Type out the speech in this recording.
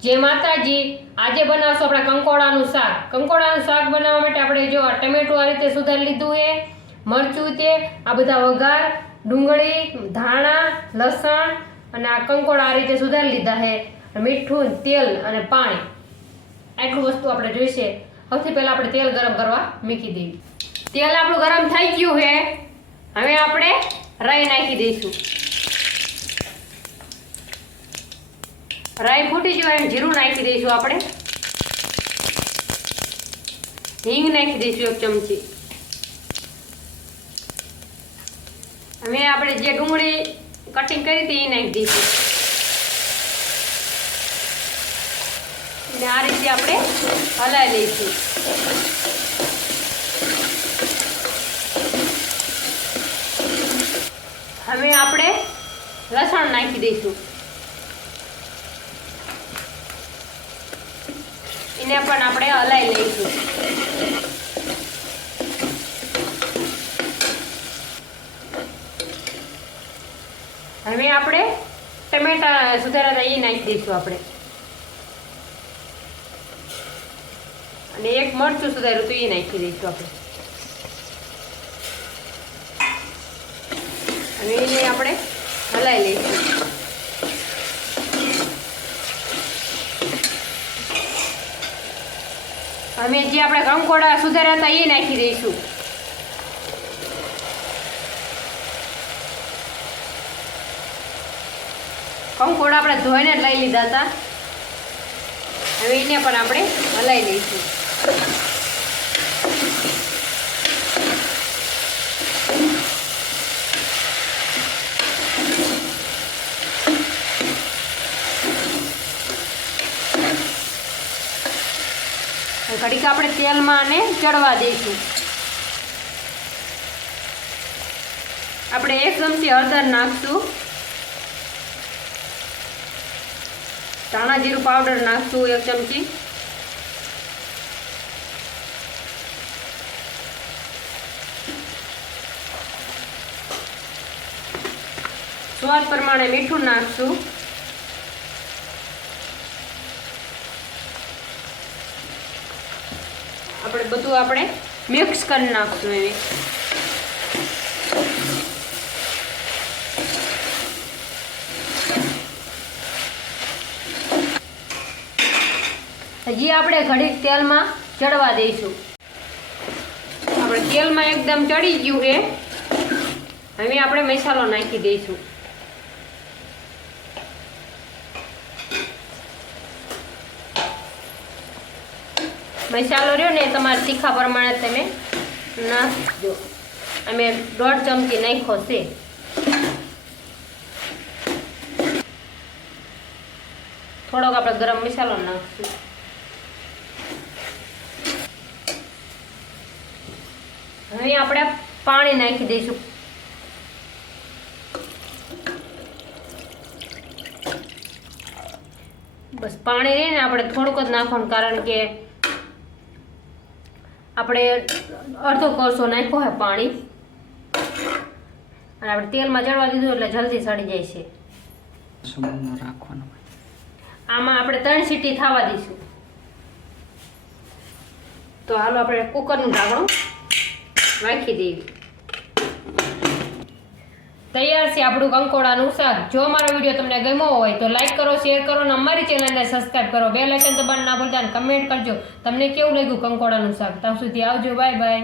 जय माताजी। आज बनावशो अपने कंकोड़ानुं शाक। कंकोड़ानुं शाक बनाववा माटे आपणे जो टमेटो आ रीते सुधारी लीधुं है, मरचुं ते आ बधा वघार, डूंगળી, धाणा, लसण अने आ कंकोड़ा आ रीते सुधारी लीधा है, मीठुं, तेल अने पाणी आटલું वस्तु આપણે જોઈશે। સૌથી પહેલા આપણે તેલ ગરમ કરવા મૂકી દઈએ। તેલ આપણું ગરમ થઈ ગયું છે। હવે આપણે રાઈ નાખી દઈશું। राई फूटी जो है जीरु नाखी दईशु आपणे। हींग नाखी दईशु 1 चमची। हमें आपणे जे डूंगળી कटिंग करी थी ए नाखी दईशु ने आ रीते आपणे हलावी लईशु। हमें आपणे लसण नाखी दईशु। इने पण आपणे हलावी लईशुं। हवे आपणे टमेटा सुधारा था ए नाखी दईशुं आपणे अने एक मरचुं सुधार्युं तो ए नाखी दईशुं आपणे अने एने आपणे हलावी लईशुं। हमें जे आपणे कंकोड़ा सुधार्या था ए नाखी दईशुं। कंकोड़ा आपणे धोईने ज लई लीधा था। हवे एने पण आपणे हलावी लईशुं। घड़ीक आपणे तेल में आने चढ़वा दईशुं। आपणे 1 चमची हळदर नाखशुं। धाणा जीरु पाउडर नाखशुं 1 चमची। स्वाद प्रमाणे मीठुं नाखशुं। આપણે બધું આપણે મિક્સ કરી નાખશું। એવી હજી આપણે ઘડીક તેલમાં ચડવા દઈશું। આપણે તેલમાં એકદમ ચડી ગયું છે। હવે આપણે મસાલો નાખી દઈશું। मसालो रह्यो ने तमारे तीखा प्रमाणे तमे नाखजो। अमे 1.5 चमची नाख्यो छे। थोड़ोक आपणे गरम मसालो नाखशुं। हवे आपणे पाणी नाखी दईशुं। बस पाणी रहे ने आपणे थोड़ुंक ज नाखवानुं, कारण के આપણે અડધો કોસો નાખ્યો હે પાણી અને આપણે તેલમાં ચડવા દીધું એટલે જલ્દી સડી જાય છે। આમાં આપણે 3 સીટી થવા દઈશું। તો હાલો આપણે કુકરનું ઢાંકણું રાખી દઈએ। તૈયાર છે આપણું કંકોડાનું શાક। જો અમારો વિડીયો તમને ગમ્યો હોય તો લાઈક કરો, શેર કરો અને અમારી ચેનલને સબસ્ક્રાઇબ કરો। બેલ આઇકન દબાવવાનું ના ભૂલતા અને કમેન્ટ કરજો તમને કેવું લાગ્યું કંકોડાનું શાક। ત્યાં સુધી આવજો, બાય બાય।